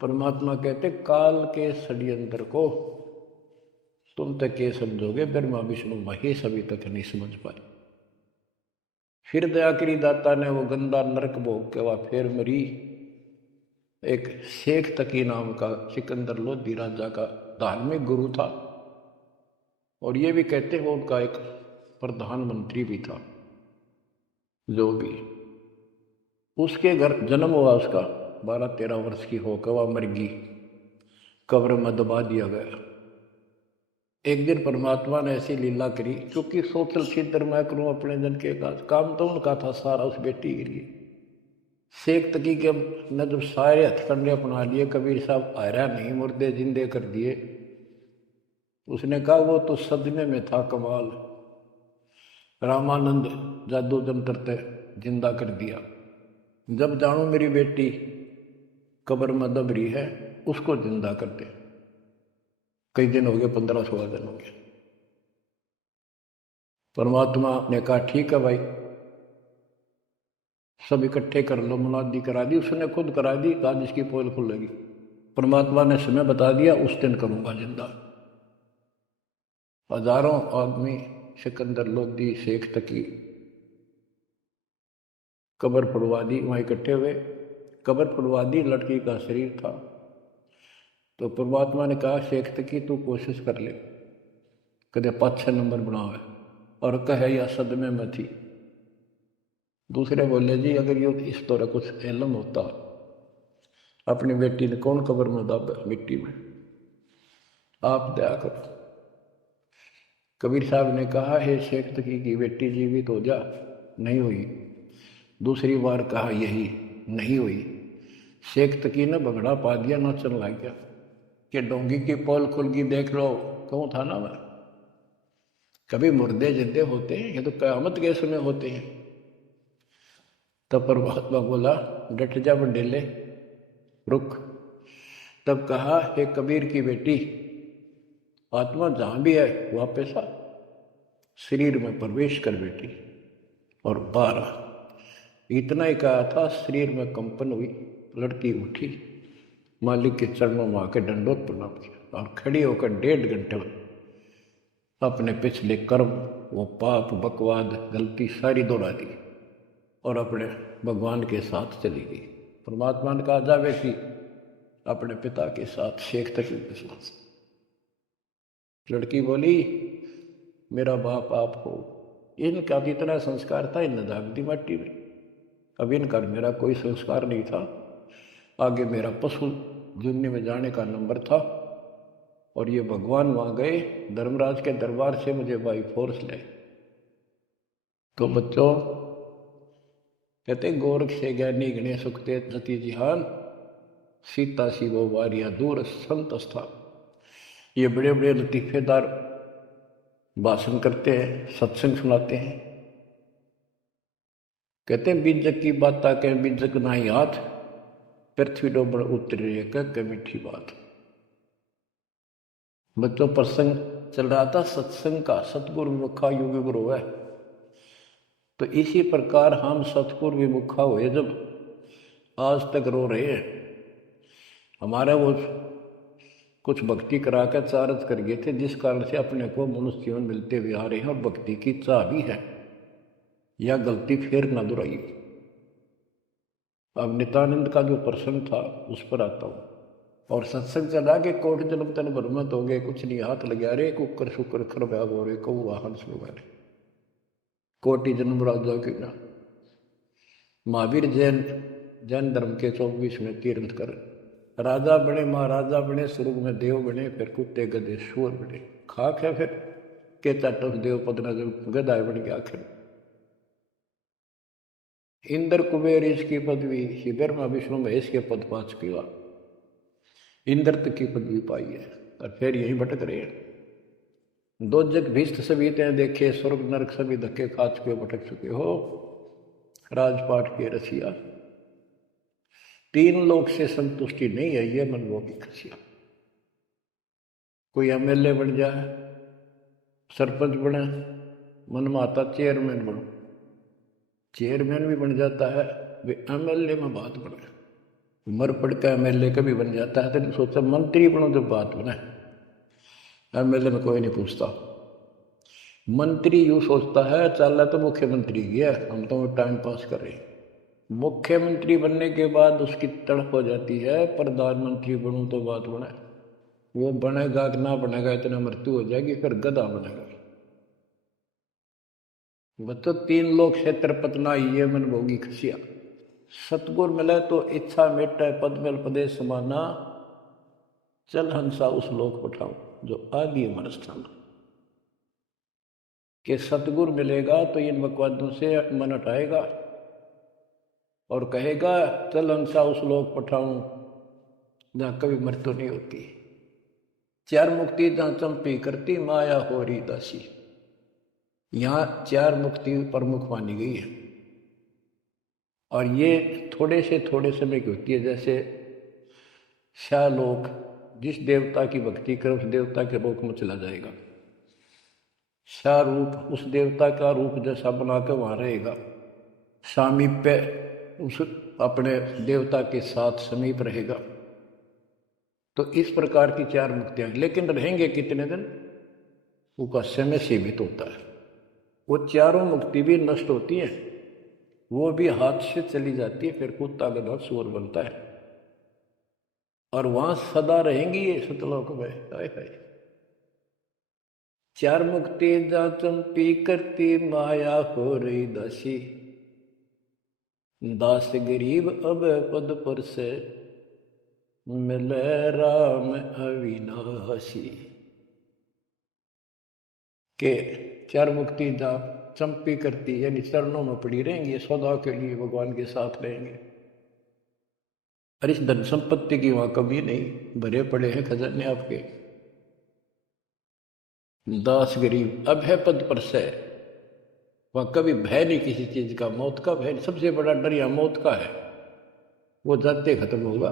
परमात्मा कहते काल के षड्यंत्र को तुम तक ये समझोगे, ब्रह्मा विष्णु महेश अभी तक नहीं समझ पाए। फिर दया करी दाता ने, वो गंदा नरक भोग के वह फिर मरी। एक शेख तकी नाम का सिकंदर लोधी राजा का धार्मिक गुरु था, और ये भी कहते हैं वो उनका एक प्रधानमंत्री भी था। जो भी उसके घर जन्म हुआ, उसका 12-13 वर्ष की होकर वह मर गई, कब्र में दबा दिया गया। एक दिन परमात्मा ने ऐसी लीला करी, क्योंकि सोचल छिद्र मैं करूं अपने जन के काम तो उनका था सारा उस बेटी के लिए। शेख तकी के ने जब सारे हथकंडे अपना लिए, कबीर साहब आयरा नहीं, मुर्दे जिंदे कर दिए। उसने कहा वो तो सदमे में था कमाल, रामानंद जादू जंतर ते जिंदा कर दिया। जब जानू मेरी बेटी कब्र में दब रही है, उसको जिंदा कर दे। कई दिन हो गए, 15-16 दिन हो गए। परमात्मा ने कहा ठीक है भाई, सब इकट्ठे कर लो। मुनादी करा दी, उसने खुद करा दी, कहा जिसकी पोल खुलेगी। परमात्मा ने समय बता दिया, उस दिन करूंगा जिंदा। हजारों आदमी, सिकंदर लोधी, शेख तकी, कब्र पड़वा दी, वहां इकट्ठे हुए। कब्र पड़वा दी, लड़की का शरीर था। तो परमात्मा ने कहा शेख तकी तू कोशिश कर ले, कदे 5-6 नंबर बनावे, और कहे या सदमे में थी। दूसरे बोले जी अगर ये इस तरह कुछ इल्म होता, अपनी बेटी ने कौन कब्र में दब मिट्टी में, आप दया करो। कबीर साहब ने कहा हे शेख तकी की बेटी जीवित हो जा, नहीं हुई। दूसरी बार कहा यही, नहीं हुई। शेख तकी ने बगड़ा पा दिया, नाचन लग गया कि डोंगी की पोल खुल गई, देख लो। कहूँ था ना मैं, कभी मुर्दे जिंदे होते हैं, ये तो क़यामत के समय होते हैं। तब परमात्मा बोला डट जा बंडेले, रुक। तब कहा हे कबीर की बेटी, आत्मा जहां भी है वापस आ, शरीर में प्रवेश कर बेटी। और 12 इतना ही कहा था, शरीर में कंपन हुई, लड़की उठी, मालिक के चरणों में आकर दंडोत प्रणाम किया, और खड़ी होकर 1.5 घंटे अपने पिछले कर्म, वो पाप, बकवाद, गलती सारी दोहरा दी, और अपने भगवान के साथ चली गई। परमात्मा ने कहा जा बेटी अपने पिता के साथ, शेख तकी के साथ। लड़की बोली मेरा बाप आप हो। इनका जितना संस्कार था इन दाग दी माटी में। अब इनका मेरा कोई संस्कार नहीं था। आगे मेरा पशु जुन्नी में जाने का नंबर था, और ये भगवान वहां गए, धर्मराज के दरबार से मुझे बाई फोर्स ले। तो बच्चों कहते गोरख से ज्ञानी गणे सुखते जति जिहान, सीता सी वो वारिया दूर संत स्थान। ये बड़े बड़े लतीफेदार भाषण करते हैं, सत्संग सुनाते हैं। कहते हैं बीजक की बात आके बीजक ना ही हाथ, पृथ्वी डोबड़ उतरे कह मीठी बात। बच्चों प्रसंग चल रहा था सत्संग का, सतगुरु विमुखा युग गुरु है। तो इसी प्रकार हम सतगुरु विमुखा हुए, जब आज तक रो रहे हैं। हमारा वो कुछ भक्ति करा कर चार्ज कर गए थे, जिस कारण से अपने को मनुष्य जीवन मिलते हुए आ रहे हैं, और भक्ति की चाह भी है, या गलती फिर न दोहराई। अब नित्यानंद का जो प्रश्न था उस पर आता हूँ। और सत्संग चला के कोट जन्म तन भ्रमत हो गए, कुछ नहीं हाथ लगा रे, कुकर शुक्र खर व्याग हो रहे, कहू वाहन सुगा रे, कोटि जन्म राजा की ना। महावीर जैन जैन धर्म के 24वें तीर्थंकर, राजा बने, महाराजा बने, स्वर्ग में देव बने, फिर कुत्ते गधे शोर बने। खाक है फिर के चाटस देव पदना जब गधा बन गया। आखिर इंद्र कुबेर इसकी पदवी, ब्रह्मा विष्णु महेश के पद पाच किया, इंद्र तक की पदवी पाई है और फिर यही भटक रहे हैं। दो जग भीष्ट सभी तय देखे, स्वर्ग नरक सभी धक्के खा चुके, भटक चुके हो राजपाट के रसिया। तीन लोक से संतुष्टि नहीं है, ये मन वो की खसिया। कोई एमएलए बन जाए, सरपंच बने, मन में आता चेयरमैन बनो, चेयरमैन भी बन जाता है, वे एमएलए में बात बने, मर पड़ का एमएलए कभी बन जाता है। तो सोचा मंत्री बनो जब बात बने, एमएलए में कोई नहीं पूछता। मंत्री यूं सोचता है चल तो मुख्यमंत्री गया, हम तो टाइम पास कर रहे हैं। मुख्यमंत्री बनने के बाद उसकी तड़प हो जाती है प्रधानमंत्री बनूं तो बात बने। वो बनेगा कि ना बनेगा, इतना मृत्यु हो जाएगी, फिर गधा बनेगा। वो तो तीन लोग क्षेत्र पतना, ये मन भोगी खसिया। सतगुर मिले तो इच्छा मिटे, पद मिल पदे समाना, चल हंसा उस लोक पठाऊं जो आदि अमर स्थान। कि सतगुर मिलेगा तो इन बकवादों से मन हटाएगा और कहेगा चल हंसा उस लोक पठाऊं जहां कभी मृत्यु नहीं होती। चार मुक्ति जहां चंपी करती, माया हो रही दासी। यहां चार मुक्ति प्रमुख मानी गई है और ये थोड़े से थोड़े समय की होती है। जैसे शाह लोक, जिस देवता की भक्ति करे उस देवता के लोक में चला जाएगा। शाह रूप उस देवता का रूप जैसा बनाकर वहां रहेगा, सामीप्य उस अपने देवता के साथ समीप रहेगा। तो इस प्रकार की चार मुक्तियां, लेकिन रहेंगे कितने दिन, उसका समय सीमित होता है। वो चारों मुक्ति भी नष्ट होती है, वो भी हाथ से चली जाती है, फिर कुत्ता गधा सूअर बनता है और वहां सदा रहेंगी ये सतलोक में। हाय हाय। चार मुक्ति जा चंपी करती, माया हो रही दासी, दास गरीब अब पद पर से, मिले राम अविनाशी। के चार मुक्ति जा चंपी करती, यानी चरणों में पड़ी रहेंगी, सदा के लिए भगवान के साथ रहेंगे। और इस धन संपत्ति की वहां कमी नहीं, भरे पड़े हैं खजाने आपके। दास गरीब अब है पद पर से, वहां कभी भय नहीं किसी चीज का, मौत का भय। सबसे बड़ा डर यहां मौत का है, वो जाते खत्म होगा।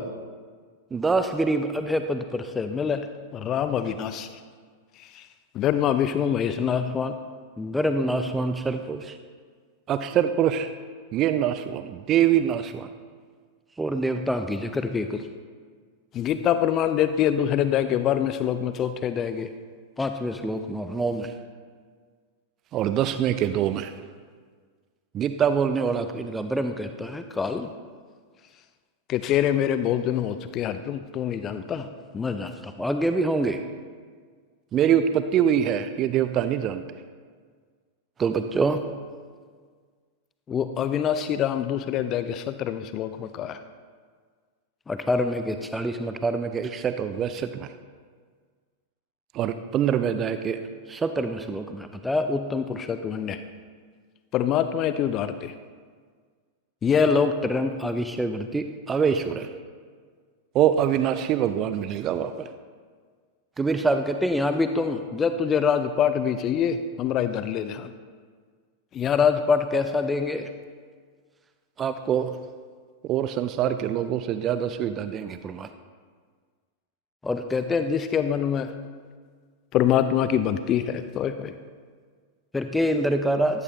दास गरीब अब है पद पर से, मिले राम अविनाशी। ब्रह्मा विष्णु महेश नासवान, ब्रह्म नासवान सरपुरुष, अक्षर पुरुष ये नासवान, देवी नासवान और देवताओं की जिक्र के कुछ। गीता प्रमाण देती है दूसरे अध्याय के 12वें श्लोक में, चौथे अध्याय के 5वें श्लोक में, 9 में और 10वें के 2 में। गीता बोलने वाला इनका ब्रह्म कहता है काल कि तेरे मेरे बहुत दिन हो चुके अर्जुन, तू नहीं जानता मैं जानता हूं, आगे भी होंगे। मेरी उत्पत्ति हुई है, ये देवता नहीं जानते। तो बच्चों वो अविनाशी राम दूसरे अध्याय के 17वें श्लोक में कहा है, 18वें के 46 में, 18वें के 61 और 62 में और 15वें अध्याय के 17वें श्लोक में बताया। उत्तम पुरुषत्वन्य परमात्मा इति उदारते, यह लोक तरम आविश्य वृत्ति अवेश्वर है। ओ अविनाशी भगवान मिलेगा वहां पर। कबीर साहब कहते हैं यहां भी तुम, जब तुझे राजपाट भी चाहिए हमारा इधर ले जा। यहां राजपाट कैसा देंगे आपको, और संसार के लोगों से ज्यादा सुविधा देंगे परमात्मा। और कहते हैं जिसके मन में परमात्मा की भक्ति है तो फिर के इंद्र का राज,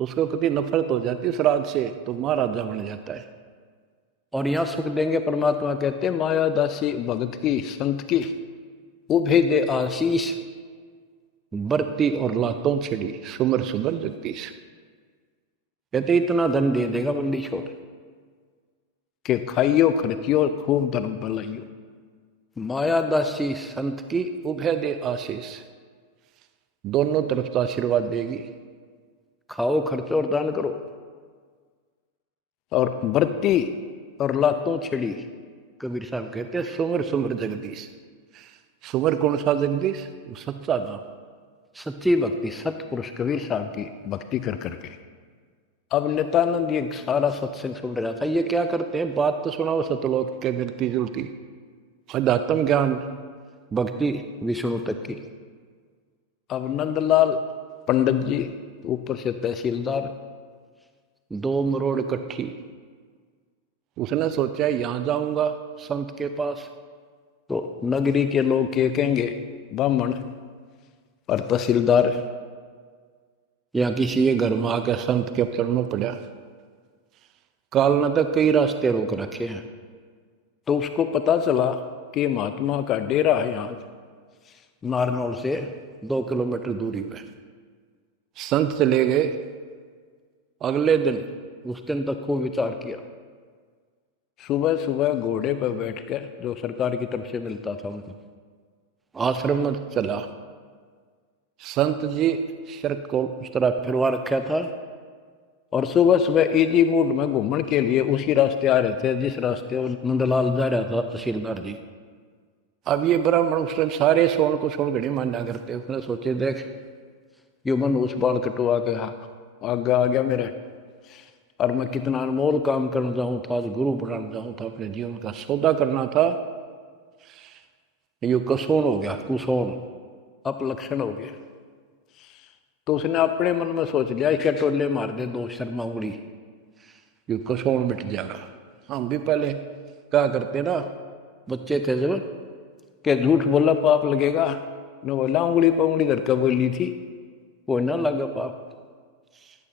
उसको कभी नफरत हो जाती है उस राज से, तो महाराजा बन जाता है। और यहां सुख देंगे परमात्मा कहते हैं माया दासी भगत की संत की, उभे दे आशीष, बरती और लातों छिड़ी, सुमर सुमर जगदीश। कहते इतना धन दे देगा बंदी छोड़। कि खाइयो खर्चियो खूब धर्म भलाइयो, माया दासी संत की उभय दे आशीष। दोनों तरफ से आशीर्वाद देगी। खाओ खर्चो और दान करो। और बरती और लातों छिड़ी, कबीर साहब कहते हैं सुमर सुमर जगदीश। सुमर कौन सा जगदीश? वो सच्चा नाम, सच्ची भक्ति, सतपुरुष कबीर साहब की भक्ति कर करके। अब नित्यानंद ये सारा सत्संग सुन रहा था। ये क्या करते हैं, बात तो सुना वो सतलोक के मिलती जुलती, अध्यात्म ज्ञान भक्ति विष्णु तक की। अब नंदलाल पंडित जी ऊपर से तहसीलदार, 2 मरोड़ इकट्ठी। उसने सोचा यहाँ जाऊंगा संत के पास तो नगरी के लोग क्या कहेंगे, ब्राह्मण और तहसीलदार या किसी के घर में आकर संत के चरणों पड़ा। कालना तक कई रास्ते रोक रखे हैं। तो उसको पता चला कि महात्मा का डेरा है यहाँ नारनौल से 2 किलोमीटर दूरी पे। संत चले गए। अगले दिन, उस दिन तक खूब विचार किया। सुबह सुबह घोड़े पर बैठकर, जो सरकार की तरफ से मिलता था उनको, आश्रम में चला। संत जी सिर को उस तरह फिरवा रखा था और सुबह सुबह इजी मूड में घूमने के लिए उसी रास्ते आ रहे थे जिस रास्ते नंदलाल जा रहा था तहसीलदार जी। अब ये ब्राह्मण उस टाइम सारे सोन को सोन घड़ी मान्या करते। उसने सोचे देख यो मन उस बाल कटवा के आगे आ गया मेरे, और मैं कितना अनमोल काम करना जाऊँ था, आज गुरु बनाना जाऊँ था, अपने जीवन का सौदा करना था। यो कसोन हो गया, कुसोन, अपलक्षण हो गया। तो उसने अपने मन में सोच लिया इसके टोले मार दे 2 शर्मा उंगली, यो कसोन मिट जाएगा। हम भी पहले क्या करते ना, बच्चे थे जब, कि झूठ बोला पाप लगेगा, न बोला उंगली पर उंगली करके बोली थी, वो ना लगा पाप।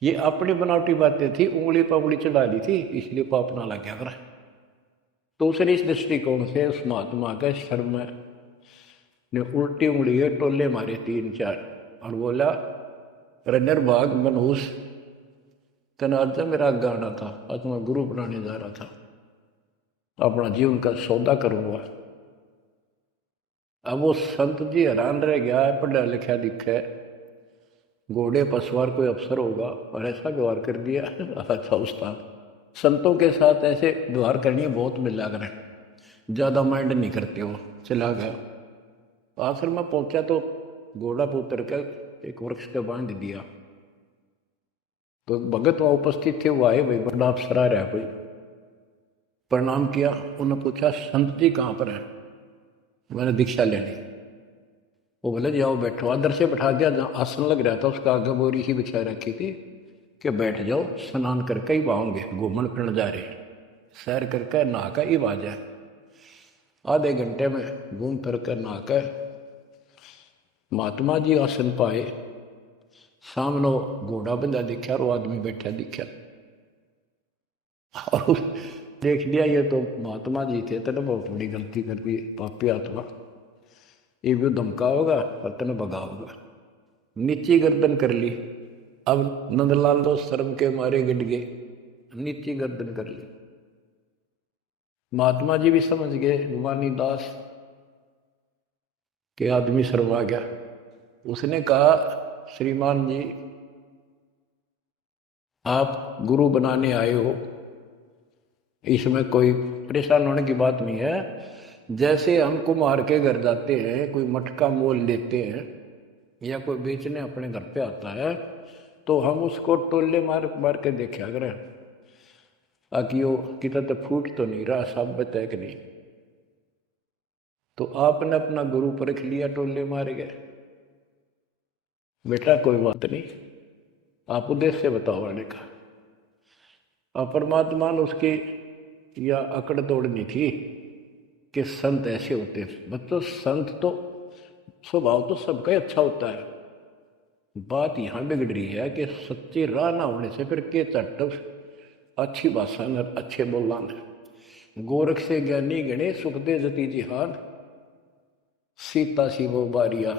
ये अपनी बनावटी बातें थी, उंगली पर उंगली चढ़ा ली थी, इसलिए पाप ना लग गया कर। तो उसने इस दृष्टिकोण से उस महात्मा के शर्म ने उल्टी उंगली है टोले मारे 3-4 और बोला, रजर भाग मनहूस तेना आज मेरा गाना था, आज मैं गुरु बनाने जा रहा था, अपना जीवन का सौदा करूंगा। अब वो संत जी हैरान रह गया, पढ़ा लिखा दिखा, घोड़े पर सवार कोई अफसर होगा और ऐसा व्यवहार कर दिया। अच्छा उस्ताद, संतों के साथ ऐसे व्यवहार करनी बहुत मिला करें, ज़्यादा माइंड नहीं करते हो। चला गया। आश्रम में पहुंचा तो घोड़ा पर उतर कर एक वृक्ष पे बांध दिया। तो भगत वहाँ उपस्थित थे, वो आए, भाई बड़ा अफसर आ रहा कोई। प्रणाम किया। उन्होंने पूछा संत जी कहाँ पर है? मैंने दीक्षा लेनी। वो बोले जाओ बैठो। अंदर से बैठा दिया, जहाँ आसन लग रहा था उसका आगे बोरी सी बिछा रखी थी कि बैठ जाओ, स्नान करके ही बाहोगे, घूमन फिरन जा रहे, सैर करके नहा कर ही आ जाए। आधे घंटे में घूम फिर कर नहा कर महात्मा जी आसन पाए। सामने घोड़ा बंधा दिखा और वो आदमी बैठा दिखा और देख लिया ये तो महात्मा जी थे। तेने बहुत बड़ी गलती कर दी, पापी आत्मा, ये भी धमका होगा और तेने भगा होगा। नीची गर्दन कर ली। अब नंदलाल तो शर्म के मारे गिर गए, नीची गर्दन कर ली। महात्मा जी भी समझ गए, गुमानी दास के आदमी शर्मा गया। उसने कहा, श्रीमान जी आप गुरु बनाने आए हो, इसमें कोई परेशान होने की बात नहीं है। जैसे हम कुम्हार के घर जाते हैं, कोई मटका मोल लेते हैं या कोई बेचने अपने घर पे आता है, तो हम उसको टोले मार मार के देखा करें ताकि वो कितना तो फूट तो नहीं रहा, साबित है कि नहीं। तो आपने अपना गुरु परख लिया, टोले मारे गए। बेटा कोई बात नहीं, आप उद्देश्य बताओ आने का। और परमात्मा ने उसकी या अकड़ तोड़नी थी कि संत ऐसे होते हैं। बच्चों संत तो स्वभाव तो सबका ही अच्छा होता है। बात यहाँ बिगड़ रही है कि सच्ची राह ना होने से फिर के चट्ट अच्छी भाषा न अच्छे बोलना न। गोरख से ज्ञानी गणे सुख दे जती जिहान, सीता सी वो बारिया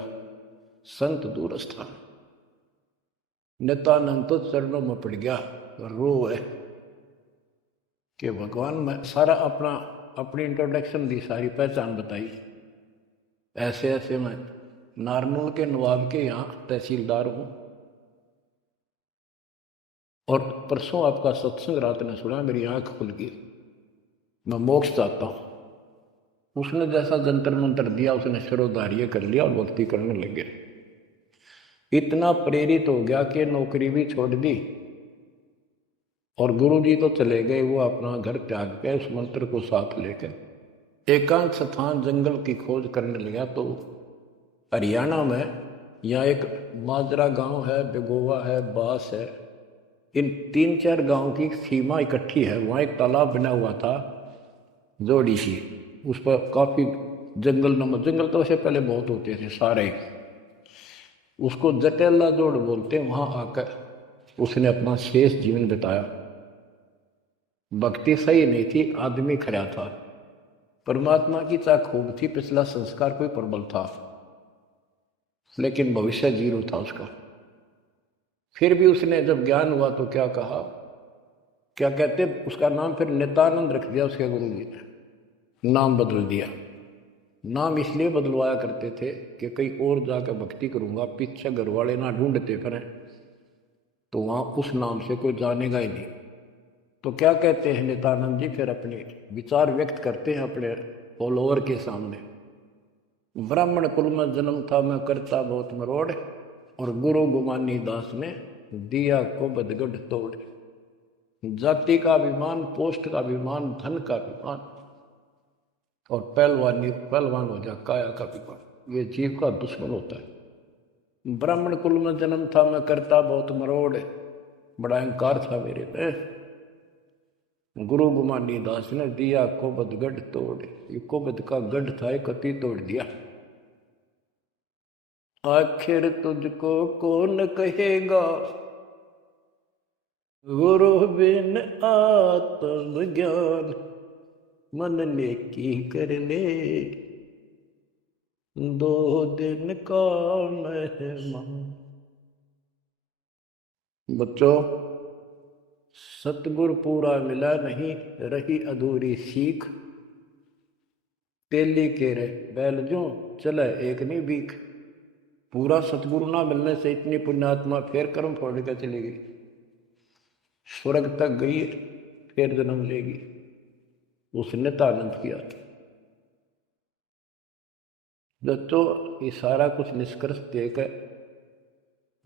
संत दूर स्थान। नित्यानंद तो चरणों में पड़ गया, रो है कि भगवान में सारा अपनी इंट्रोडक्शन दी, सारी पहचान बताई। ऐसे ऐसे मैं नारनौल के नवाब के यहाँ तहसीलदार हूँ, और परसों आपका सत्संग रात ने सुना, मेरी आंख खुल गई, मैं मोक्ष चाहता हूँ। उसने जैसा जंतर मंत्र दिया, उसने शिरोधार्य कर लिया और भक्ति करने लगे। इतना प्रेरित हो गया कि नौकरी भी छोड़ दी, और गुरु जी तो चले गए, वो अपना घर त्याग के उस मंत्र को साथ लेकर एकांत स्थान जंगल की खोज करने लगा। तो हरियाणा में यहाँ एक माजरा गांव है, बेगोवा है, बास है, इन 3-4 गांव की सीमा इकट्ठी है। वहाँ एक तालाब बना हुआ था जोड़ी सी, उस पर काफ़ी जंगल तो वैसे पहले बहुत होते थे सारे, उसको जटेला जोड़ बोलते। वहाँ आकर उसने अपना शेष जीवन बिताया। भक्ति सही नहीं थी, आदमी खरा था, परमात्मा की चाह खूब थी, पिछला संस्कार कोई प्रबल था, लेकिन भविष्य जीरो था उसका। फिर भी उसने जब ज्ञान हुआ तो क्या कहा, क्या कहते, उसका नाम फिर नित्यानंद रख दिया उसके गुरु जी ने, नाम बदल दिया। नाम इसलिए बदलवाया करते थे कि कहीं और जाकर भक्ति करूंगा, पीछे घर वाले ना ढूंढते फिरें, तो वहाँ उस नाम से कोई जानेगा ही नहीं। तो क्या कहते हैं नित्यानंद जी, फिर अपने विचार व्यक्त करते हैं अपने फॉलोअर के सामने। ब्राह्मण कुल में जन्म था, मैं करता बहुत मरोड़, और गुरु गुमानी दास ने दिया को बदगढ़ तोड़। जाति का अभिमान, पोस्ट का अभिमान, धन का अभिमान, और पहलवान हो जा काया का अभिमान, ये जीव का दुश्मन होता है। ब्राह्मण कुल में जन्म था, मैं करता बहुत मरोड़, बड़ा अहंकार था मेरे में। गुरु गुमानी दास ने दिया कोबद गढ़ तोड़, ये कोबद का गढ़ था, एक कति तोड़ दिया। आखिर तुझको कौन कहेगा, गुरु बिन आत्म ज्ञान, मन नेकी कर ले 2 दिन का मेहमान। बच्चों, सतगुर पूरा मिला नहीं, रही अधूरी सीख, तेली के रे बैल जो चले एक नहीं बीख। पूरा सतगुरु ना मिलने से इतनी पुण्यात्मा फिर कर्म फोड़ कर चली गई, स्वर्ग तक गई, फिर जन्म लेगी। उसने तानंद किया। बच्चों, ये सारा कुछ निष्कर्ष देकर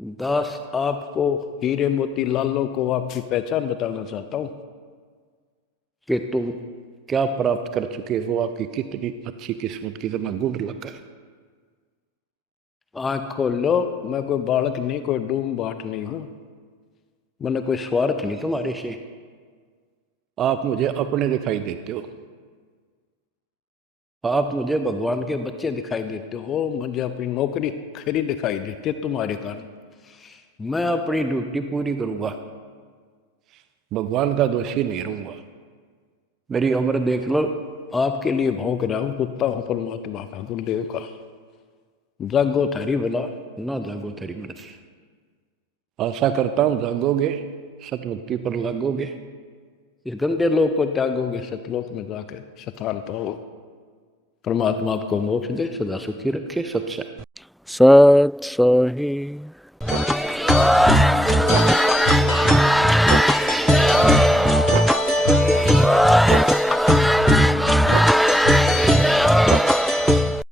दास आपको, हीरे मोती लालों को आपकी पहचान बताना चाहता हूं कि तुम क्या प्राप्त कर चुके हो, आपकी कितनी अच्छी किस्मत, कितना गुण लगा। आँख खोलो, मैं कोई बालक नहीं, कोई डूम बाट नहीं हूं, मैंने कोई स्वार्थ नहीं तुम्हारे से। आप मुझे अपने दिखाई देते हो, आप मुझे भगवान के बच्चे दिखाई देते हो, मुझे अपनी नौकरी खरी दिखाई देते तुम्हारे कारण। मैं अपनी ड्यूटी पूरी करूंगा, भगवान का दोषी नहीं रहूंगा। मेरी उम्र देख लो, आपके लिए भौंक रहा हूं, कुत्ता हूं परमात्मा का, गुरुदेव का। जागो थारी भला, ना जागो थारी मर्जी। आशा करता हूं जागोगे, सतभक्ति पर लागोगे, इस गंदे लोक को त्यागोगे, सतलोक में जाकर स्थान पाओ। परमात्मा आपको मोक्ष दे, सदा सुखी रखे। सत साहिब।